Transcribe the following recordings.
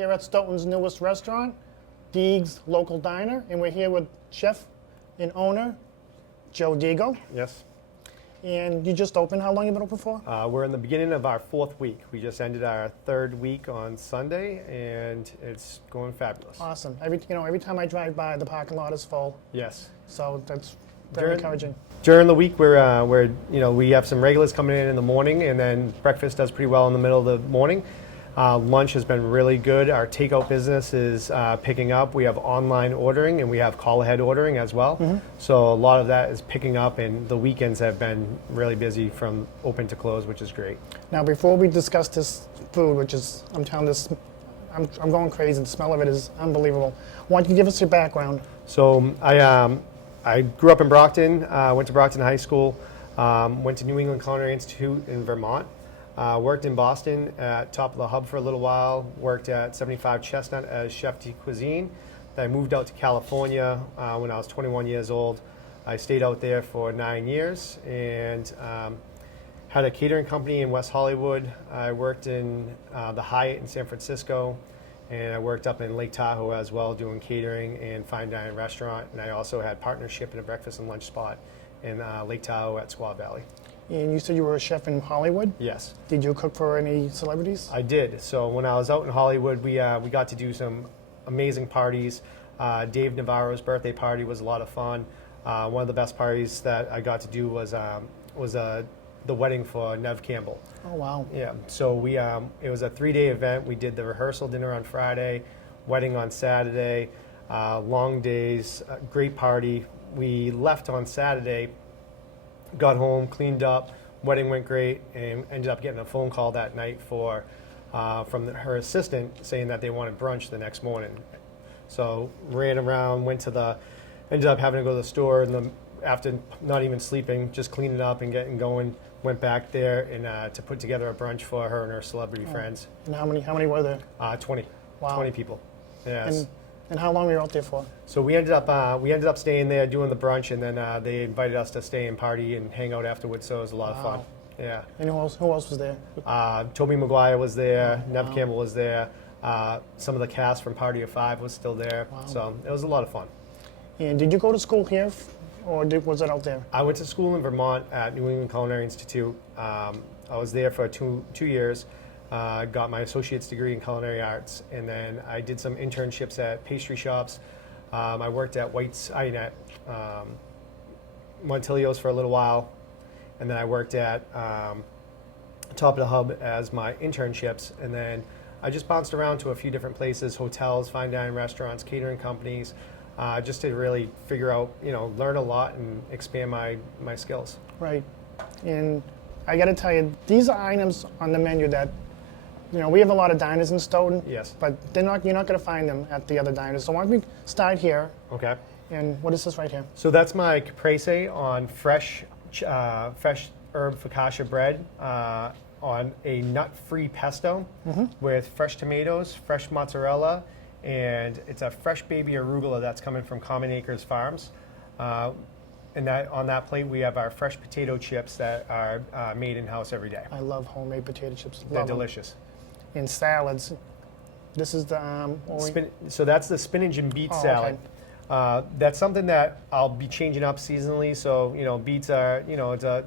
here at Stoughton's newest restaurant, Deag's Local Diner, and we're here with chef and owner, Joe Deag. Yes. And you just opened. How long have you been open for? We're in the beginning of our 4th week. We just ended our 3rd week on Sunday, and it's going fabulous. Awesome. Every time I drive by, the parking lot is full. Yes. So that's very encouraging. During the week, we have some regulars coming in the morning, and then breakfast does pretty well in the middle of the morning. Lunch has been really good. Our takeout business is picking up. We have online ordering and we have call-ahead ordering as well. Mm-hmm. So a lot of that is picking up, and the weekends have been really busy from open to close, which is great. Now, before we discuss this food, which is, I'm going crazy. The smell of it is unbelievable. Why don't you give us your background? So I grew up in Brockton, went to Brockton High School, went to New England Culinary Institute in Vermont. Worked in Boston at Top of the Hub for a little while, worked at 75 Chestnut as chef de cuisine. Then I moved out to California when I was 21 years old. I stayed out there for 9 years and had a catering company in West Hollywood. I worked in the Hyatt in San Francisco, and I worked up in Lake Tahoe as well doing catering and fine dining restaurant. And I also had partnership in a breakfast and lunch spot in Lake Tahoe at Squaw Valley. And you said you were a chef in Hollywood? Yes. Did you cook for any celebrities? I did. So when I was out in Hollywood, we got to do some amazing parties. Dave Navarro's birthday party was a lot of fun. One of the best parties that I got to do was the wedding for Nev Campbell. Oh, wow. Yeah. So it was a 3-day event. We did the rehearsal dinner on Friday, wedding on Saturday, long days, great party. We left on Saturday, got home, cleaned up, wedding went great, and ended up getting a phone call that night from her assistant saying that they wanted brunch the next morning. So ran around, ended up having to go to the store, and after not even sleeping, just cleaning up and getting going, went back there and to put together a brunch for her and her celebrity friends. And how many were there? 20. Wow. 20 people. Yes. And how long were you out there for? So we ended up staying there doing the brunch, and then they invited us to stay and party and hang out afterwards. So it was a lot of fun. Yeah. And who else was there? Tobey Maguire was there. Nev Campbell was there. Some of the cast from Party of Five was still there. Wow. So it was a lot of fun. And did you go to school here, or was it out there? I went to school in Vermont at New England Culinary Institute. I was there for two years. Got my associate's degree in culinary arts, and then I did some internships at pastry shops. I worked at Montilio's for a little while, and then I worked at Top of the Hub as my internships, and then I just bounced around to a few different places, hotels, fine dining restaurants, catering companies, just to really figure out, learn a lot and expand my skills. Right, and I got to tell you, these are items on the menu that we have a lot of diners in Stoughton. Yes. But you're not going to find them at the other diners. So why don't we start here? Okay. And what is this right here? So that's my caprese on fresh herb focaccia bread on a nut-free pesto with fresh tomatoes, fresh mozzarella, and it's a fresh baby arugula that's coming from Common Acres Farms. And on that plate, we have our fresh potato chips that are made in-house every day. I love homemade potato chips. They're delicious. And salads. This is the... so that's the spinach and beet salad. Okay. That's something that I'll be changing up seasonally. So, beets are, it's a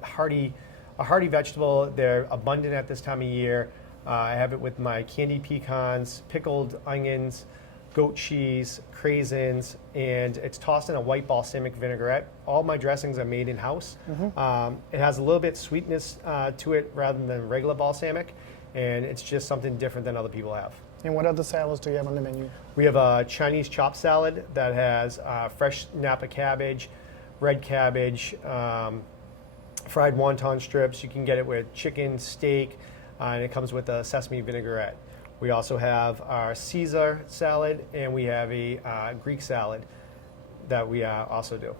hearty vegetable. They're abundant at this time of year. I have it with my candied pecans, pickled onions, goat cheese, craisins, and it's tossed in a white balsamic vinaigrette. All my dressings are made in-house. It has a little bit sweetness to it rather than regular balsamic, and it's just something different than other people have. And what other salads do you have on the menu? We have a Chinese chopped salad that has fresh Napa cabbage, red cabbage, fried wonton strips. You can get it with chicken, steak, and it comes with a sesame vinaigrette. We also have our Caesar salad, and we have a Greek salad that we also do.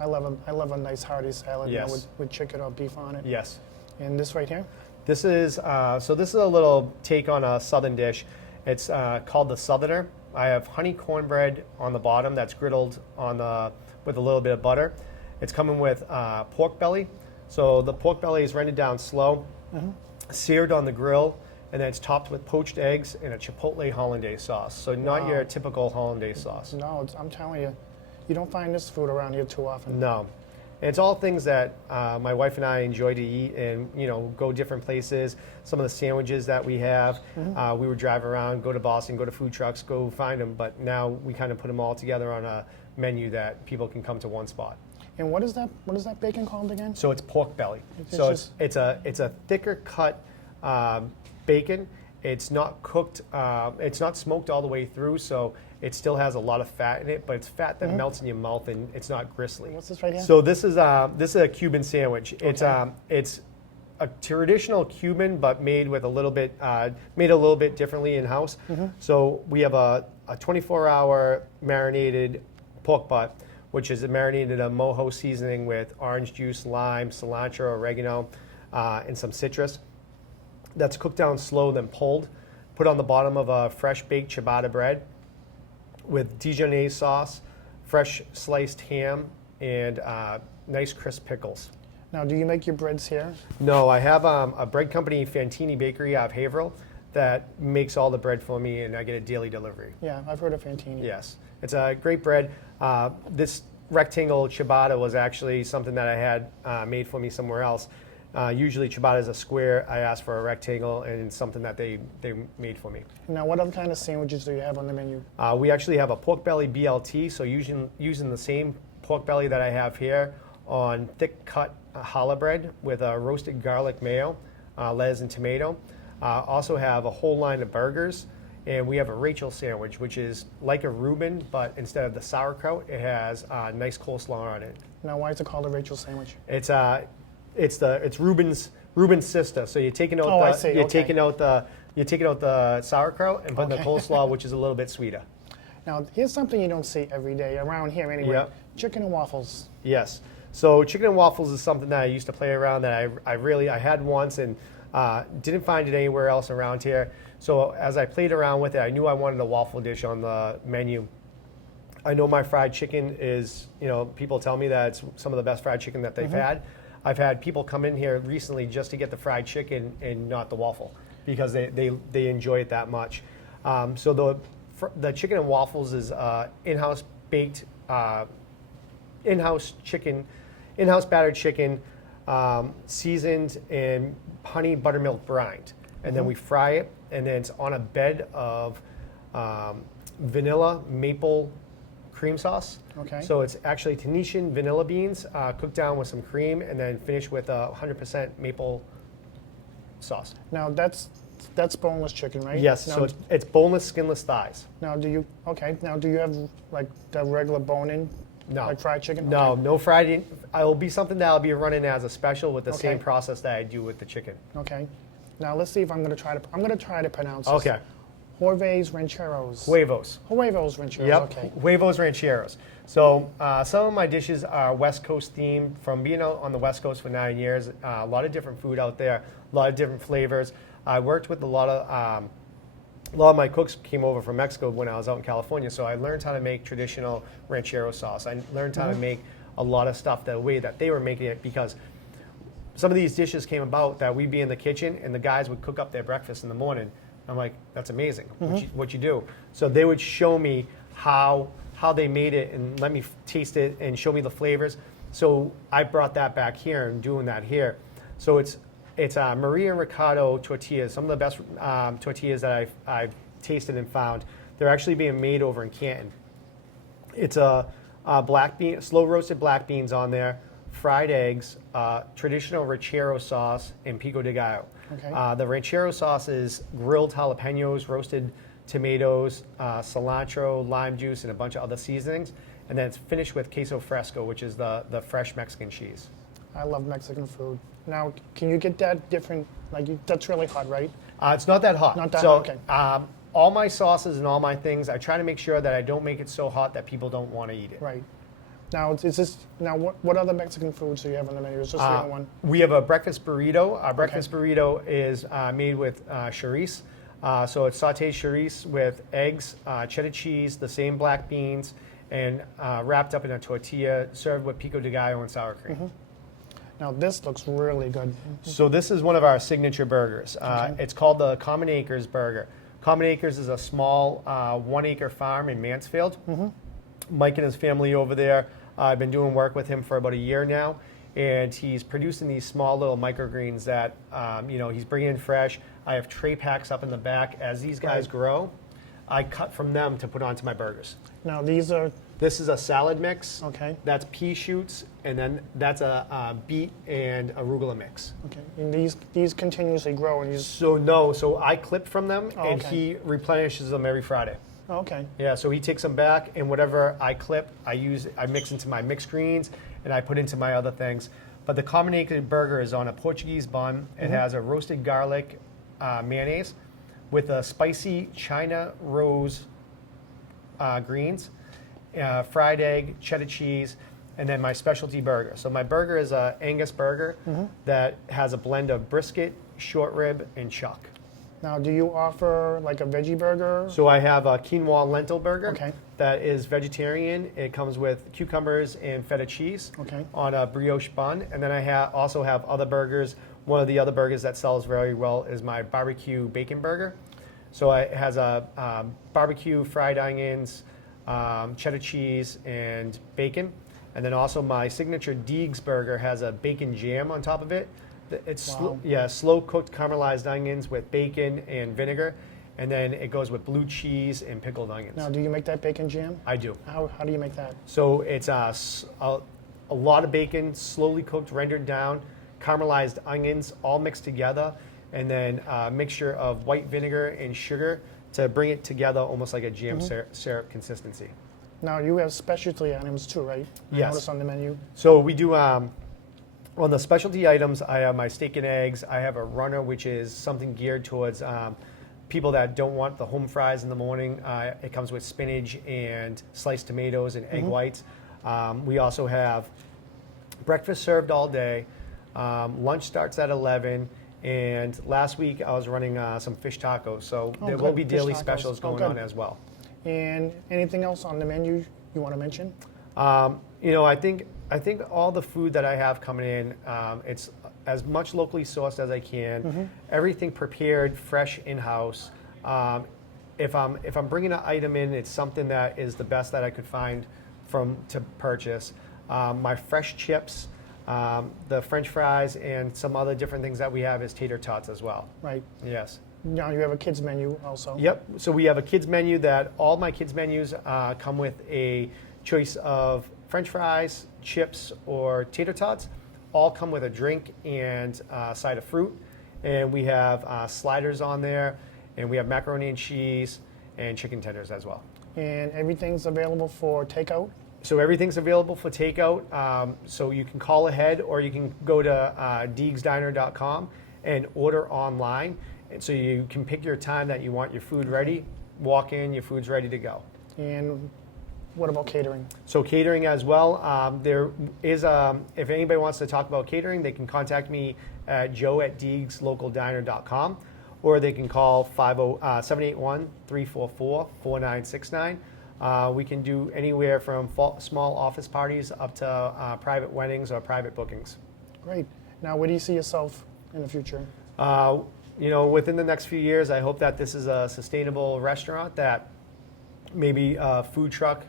I love a nice hearty salad. Yes. With chicken or beef on it. Yes. And this right here? This is this is a little take on a southern dish. It's called the Southerner. I have honey cornbread on the bottom that's griddled with a little bit of butter. It's coming with pork belly. So the pork belly is rendered down slow, seared on the grill, and then it's topped with poached eggs and a chipotle hollandaise sauce. So not Wow. your typical hollandaise sauce. No, I'm telling you, you don't find this food around here too often. No. And it's all things that my wife and I enjoy to eat, and go different places. Some of the sandwiches that we have, we would drive around, go to Boston, go to food trucks, go find them. But now we kind of put them all together on a menu that people can come to one spot. And what is that? What is that bacon called again? So it's pork belly. It's So just- it's a thicker cut bacon. It's not cooked. It's not smoked all the way through, so it still has a lot of fat in it. But it's fat that melts in your mouth, and it's not gristly. What's this right here? So this is a Cuban sandwich. It's Okay. it's a traditional Cuban, but made with a little bit differently in house. So we have a 24-hour marinated pork butt, which is marinated in a mojo seasoning with orange juice, lime, cilantro, oregano, and some citrus. That's cooked down slow, then pulled, put on the bottom of a fresh baked ciabatta bread with Dijonnaise sauce, fresh sliced ham, and nice crisp pickles. Now, do you make your breads here? No, I have a bread company, Fantini Bakery out of Haverhill, that makes all the bread for me, and I get a daily delivery. Yeah, I've heard of Fantini. Yes, it's a great bread. This rectangle ciabatta was actually something that I had made for me somewhere else. Usually ciabatta is a square. I asked for a rectangle, and it's something that they made for me. Now, what other kind of sandwiches do you have on the menu? We actually have a pork belly BLT, so using the same pork belly that I have here on thick cut challah bread with a roasted garlic mayo, lettuce and tomato. Also have a whole line of burgers, and we have a Rachel sandwich, which is like a Reuben, but instead of the sauerkraut, it has nice coleslaw on it. Now, why is it called a Rachel sandwich? It's Reuben's sister. So you're taking out Oh, I see. you're Okay. taking out the sauerkraut and putting Okay. the coleslaw, which is a little bit sweeter. Now, here's something you don't see every day around here anyway. Yep. Chicken and waffles. Yes. So chicken and waffles is something that I used to play around that I had once and didn't find it anywhere else around here. So as I played around with it, I knew I wanted a waffle dish on the menu. I know my fried chicken is, people tell me that it's some of the best fried chicken that they've had. I've had people come in here recently just to get the fried chicken and not the waffle because they enjoy it that much. So the chicken and waffles is in-house baked, in-house battered chicken, seasoned in honey buttermilk brined. And then we fry it, and then it's on a bed of vanilla maple cream sauce. Okay. So it's actually Tunisian vanilla beans cooked down with some cream, and then finished with 100% maple sauce. Now, that's boneless chicken, right? Yes. Now, So it's boneless, skinless thighs. now, do you have like the regular bone-in? No. Like fried chicken? No, Okay. no fried. It will be something that I'll be running as a special with the Okay. same process that I do with the chicken. Okay. Now, let's see if I'm going to try to pronounce this. Okay. Huevos Rancheros. Huevos. Huevos Rancheros. Yep. Okay. Huevos Rancheros. So some of my dishes are West Coast themed. From being out on the West Coast for 9 years, a lot of different food out there, a lot of different flavors. I worked with a lot of my cooks came over from Mexico when I was out in California, so I learned how to make traditional ranchero sauce. I learned how to make a lot of stuff the way that they were making it, because some of these dishes came about that we'd be in the kitchen and the guys would cook up their breakfast in the morning. I'm like, that's amazing, what you do. So they would show me how they made it and let me taste it and show me the flavors. So I brought that back here and doing that here. So it's Maria Ricardo tortillas, some of the best tortillas that I've tasted and found. They're actually being made over in Canton. It's slow roasted black beans on there, fried eggs, traditional ranchero sauce, and pico de gallo. Okay. The ranchero sauce is grilled jalapenos, roasted tomatoes, cilantro, lime juice, and a bunch of other seasonings. And then it's finished with queso fresco, which is the fresh Mexican cheese. I love Mexican food. Now, can you get that different? That's really hot, right? It's not that hot. Not that so, hot, okay. All my sauces and all my things, I try to make sure that I don't make it so hot that people don't want to eat it. Right. Now, what other Mexican foods do you have on the menu? Is this the only one? We have a breakfast burrito. Our breakfast burrito is made with chorizo. So it's sauteed chorizo with eggs, cheddar cheese, the same black beans, and wrapped up in a tortilla, served with pico de gallo and sour cream. Now this looks really good. So this is one of our signature burgers. Okay. It's called the Common Acres Burger. Common Acres is a small 1 acre farm in Mansfield. Mike and his family over there, I've been doing work with him for about a year now, and he's producing these small little microgreens that, he's bringing in fresh. I have tray packs up in the back. As these guys grow, I cut from them to put onto my burgers. Now these are, This is a salad mix. okay, That's pea shoots, and then that's a beet and arugula mix. okay. And these continuously grow and you So I clip from them, Oh, and okay. he replenishes them every Friday. oh, okay. Yeah, so he takes them back, and whatever I clip, I mix into my mixed greens, and I put into my other things. But the Common Acre Burger is on a Portuguese bun. It has a roasted garlic mayonnaise with a spicy China rose greens, fried egg, cheddar cheese, and then my specialty burger. So my burger is a Angus burger that has a blend of brisket, short rib, and chuck. Now do you offer like a veggie burger? So I have a quinoa lentil burger Okay. that is vegetarian. It comes with cucumbers and feta cheese Okay. on a brioche bun. And then I also have other burgers. One of the other burgers that sells very well is my barbecue bacon burger. So it has a barbecue fried onions, cheddar cheese, and bacon. And then also my signature Deag's burger has a bacon jam on top of it. It's Wow. slow cooked caramelized onions with bacon and vinegar, and then it goes with blue cheese and pickled onions. Now do you make that bacon jam? I do. How do you make that? So it's a lot of bacon, slowly cooked, rendered down, caramelized onions, all mixed together, and then a mixture of white vinegar and sugar to bring it together almost like a jam syrup consistency. Now you have specialty items too, right? I Yes. noticed on the menu. So we do, on the specialty items, I have my steak and eggs. I have a runner, which is something geared towards people that don't want the home fries in the morning. It comes with spinach and sliced tomatoes and egg whites. We also have breakfast served all day. Lunch starts at 11. And last week I was running some fish tacos. So Oh, there will good. be Fish daily tacos. specials Oh, going good. on as well. And anything else on the menu you want to mention? I think all the food that I have coming in, it's as much locally sourced as I can. Everything prepared, fresh in house. If I'm bringing an item in, it's something that is the best that I could find to purchase. My fresh chips, the French fries, and some other different things that we have is tater tots as well. Right. Yes. Now you have a kids menu also. Yep. So we have a kids menu that all my kids menus come with a choice of French fries, chips, or tater tots. All come with a drink and a side of fruit. And we have sliders on there, and we have macaroni and cheese and chicken tenders as well. And everything's available for takeout? So everything's available for takeout. So you can call ahead, or you can go to deagsdiner.com and order online. And so you can pick your time that you want your food ready, walk in, your food's ready to go. And what about catering? So catering as well. There is, if anybody wants to talk about catering, they can contact me at joe@deagslocaldiner.com, or they can call 781-344-4969. We can do anywhere from small office parties up to private weddings or private bookings. Great. Now where do you see yourself in the future? Within the next few years, I hope that this is a sustainable restaurant, that maybe a food truck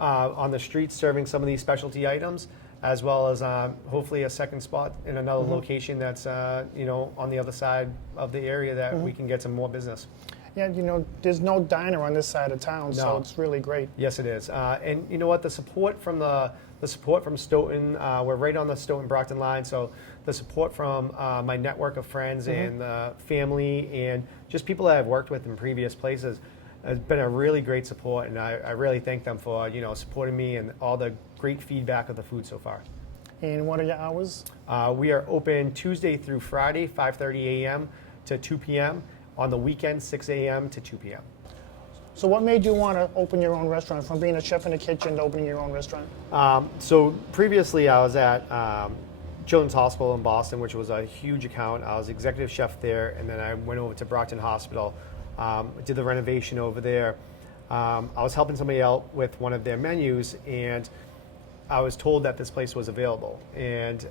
on the street serving some of these specialty items, as well as hopefully a second spot in another location that's on the other side of the area that we can get some more business. Yeah, there's no diner on this side of town, so No. it's really great. Yes, it is. And you know what? The support from Stoughton, we're right on the Stoughton-Brockton line, so the support from my network of friends and family and just people that I've worked with in previous places has been a really great support, and I really thank them for supporting me and all the great feedback of the food so far. And what are your hours? We are open Tuesday through Friday, 5:30 a.m. to 2 p.m. On the weekend, 6 a.m. to 2 p.m. So what made you want to open your own restaurant, from being a chef in the kitchen to opening your own restaurant? So previously I was at Children's Hospital in Boston, which was a huge account. I was executive chef there, and then I went over to Brockton Hospital, did the renovation over there. I was helping somebody out with one of their menus, and I was told that this place was available. And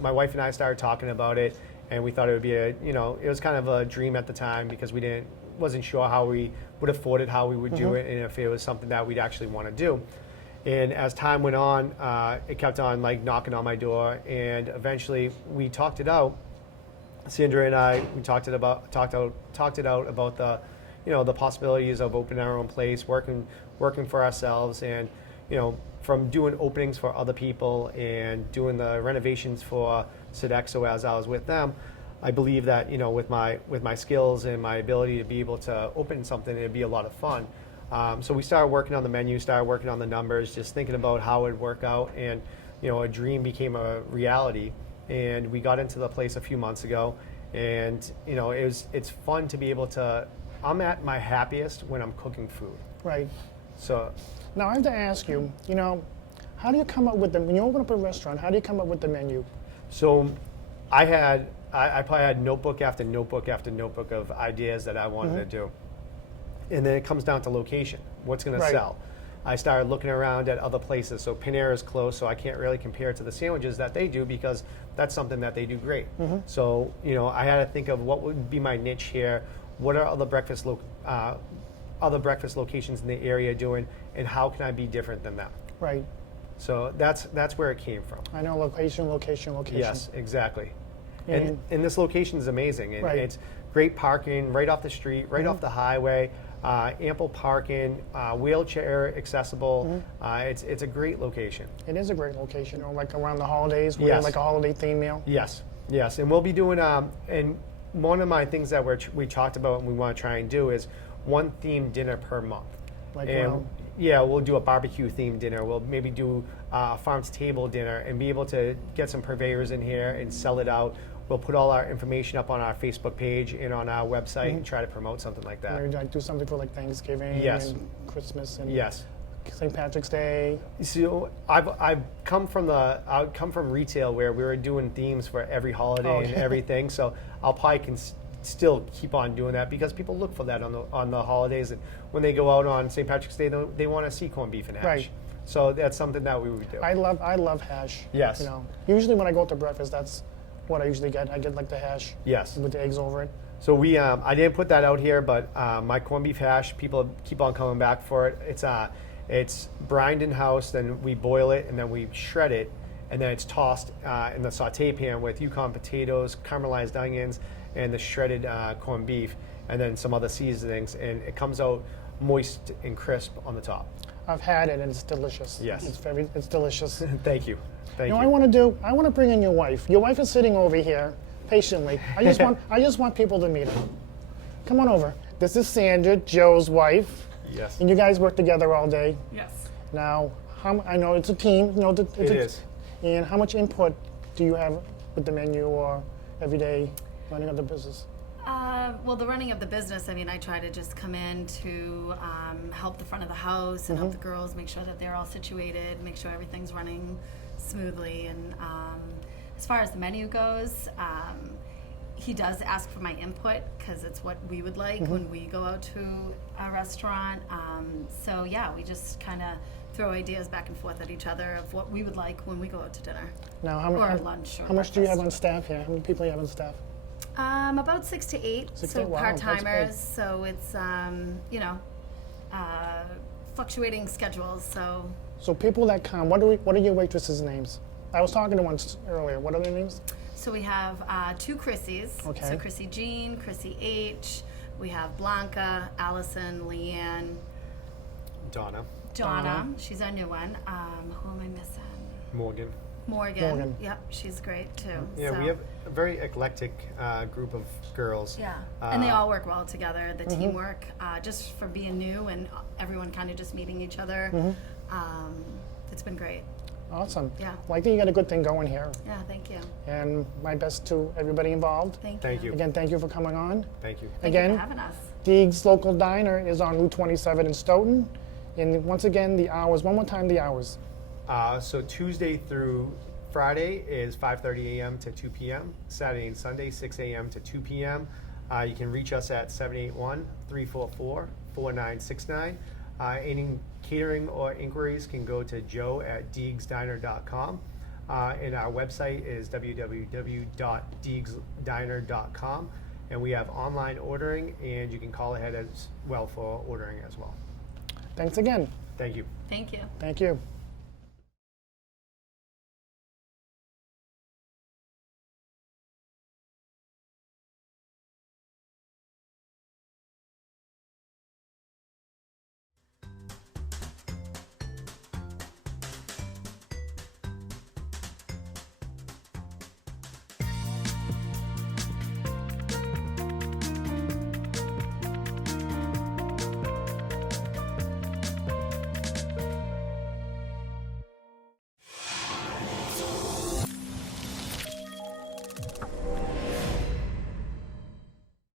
my wife and I started talking about it, and we thought it would be it was kind of a dream at the time because we wasn't sure how we would afford it, how we would do it, and if it was something that we'd actually want to do. And as time went on, it kept on like knocking on my door, and eventually we talked it out. Sandra and I, we talked it out about the possibilities of opening our own place, working for ourselves, and from doing openings for other people and doing the renovations for Sodexo as I was with them. I believe that with my skills and my ability to be able to open something, it'd be a lot of fun. So we started working on the menu, started working on the numbers, just thinking about how it would work out, and a dream became a reality. And we got into the place a few months ago, and it's fun to be able to. I'm at my happiest when I'm cooking food. Right. So now I have to ask you, how do you come up with when you open up a restaurant? How do you come up with the menu? So I probably had notebook after notebook after notebook of ideas that I wanted to do. And then it comes down to location. What's going to sell? I started looking around at other places. So Panera is close, so I can't really compare it to the sandwiches that they do because that's something that they do great. So, I had to think of what would be my niche here. What are other breakfast locations in the area doing, and how can I be different than them? Right. So that's where it came from. I know location. Yes, exactly. And this location is amazing. And it's great parking right off the street, right off the highway, ample parking, wheelchair accessible. It's a great location. It is a great location. Like around the holidays, we have like a holiday theme meal. Yes, and we'll be doing. And one of my things that we talked about and we want to try and do is one themed dinner per month. We'll do a barbecue themed dinner. We'll maybe do a farm to table dinner and be able to get some purveyors in here and sell it out. We'll put all our information up on our Facebook page and on our website and try to promote something like that. Maybe do something for like Thanksgiving and Christmas and St. Patrick's Day. So I've come from retail where we were doing themes for every holiday and everything. So I'll probably still keep on doing that because people look for that on the holidays, and when they go out on St. Patrick's Day, they want to see corned beef and hash. Right. So that's something that we would do. I love hash. Yes. Usually when I go out to breakfast, that's what I usually get. I get like the hash. Yes. With the eggs over it. So I didn't put that out here, but my corned beef hash, people keep on coming back for it. It's brined in house, then we boil it and then we shred it, and then it's tossed in the saute pan with Yukon potatoes, caramelized onions, and the shredded corned beef, and then some other seasonings, and it comes out moist and crisp on the top. I've had it and it's delicious. Yes. It's delicious. Thank you. I want to bring in your wife. Your wife is sitting over here patiently. I just want people to meet her. Come on over. This is Sandra, Joe's wife. Yes. And you guys work together all day. Yes. Now, I know it's a team. It is. And how much input do you have with the menu or every day running of the business? Well, the running of the business, I try to just come in to help the front of the house and help the girls make sure that they're all situated, make sure everything's running smoothly. And as far as the menu goes, he does ask for my input because it's what we would like when we go out to a restaurant. So we just kind of throw ideas back and forth at each other of what we would like when we go out to dinner. Now, lunch. How much do you have on staff here? How many people do you have on staff? About 6 to 8. So wow, part-timers. So it's fluctuating schedules. So people that come, what are your waitresses' names? I was talking to one earlier. What are their names? So we have 2 Chrissies. Okay. So Chrissy Jean, Chrissy H. We have Blanca, Allison, Leanne, Donna. She's our new one. Who am I missing? Morgan. Yep, she's great too. Yeah, so. we have a very eclectic group of girls. Yeah, and they all work well together. The teamwork, just for being new and everyone kind of just meeting each other. It's been great. Awesome. Yeah. Well, I think you got a good thing going here. Yeah, thank you. And my best to everybody involved. Thank you. Again, thank you for coming on. Thank you. Thank you for having us. Deag's Local Diner is on Route 27 in Stoughton. And once again, the hours. One more time, the hours. So Tuesday through Friday is 5:30 a.m. to 2 p.m. Saturday and Sunday, 6 a.m. to 2 p.m. You can reach us at 781-344-4969. Any catering or inquiries can go to joe@deagsdiner.com. And our website is www.deagsdiner.com. And we have online ordering, and you can call ahead as well for ordering as well. Thanks again. Thank you. Thank you. Thank you.